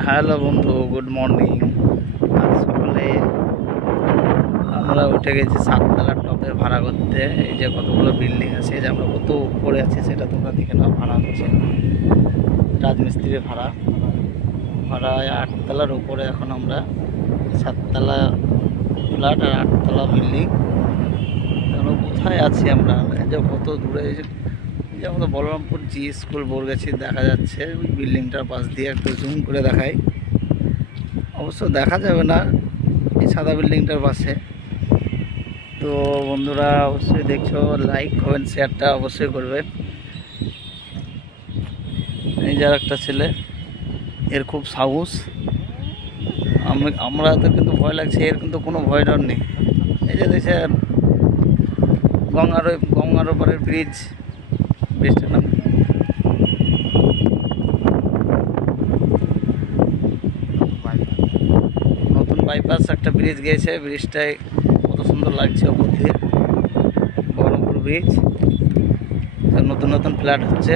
Hello বন্ধু, good morning. আজ সকালে আমরা উঠে গেছি সাততলার টপে ভাড়া করতে। এই যে কতগুলো বিল্ডিং আছে, যে আমরা কত উপরে আছি সেটা তোমরা দেখে নাও। ভাড়া হচ্ছে রাজমিস্ত্রির ভাড়া। ভাড়ায় 8তলার উপরে। এখন আমরা 7তলা ফ্ল্যাট আর 8তলা বিল্ডিং। এখন কোথায় আছি আমরা? এই যে কত দূরে, এই যে আমাদের বলরামপুর জি স্কুল বরগাছি দেখা যাচ্ছে। ওই বিল্ডিংটার পাশ দিয়ে একটু জুম করে দেখাই। অবশ্য দেখা যাবে না এই সাদা বিল্ডিংটার পাশে। তো বন্ধুরা অবশ্যই দেখছো, লাইক কমেন্ট শেয়ারটা অবশ্যই করবে। এই যার একটা ছেলে, এর খুব সাহস। আমরা তো কিন্তু ভয় লাগছে, এর কিন্তু কোনো ভয় ডর নেই। এই যে দেখছেন গঙ্গার ওপরের ব্রিজটার নাম নতুন বাইপাস। একটা ব্রিজ গিয়েছে, ব্রিজটায় কত সুন্দর লাগছে ওপর দিয়ে। বহরমপুর ব্রিজ। নতুন নতুন ফ্ল্যাট হচ্ছে।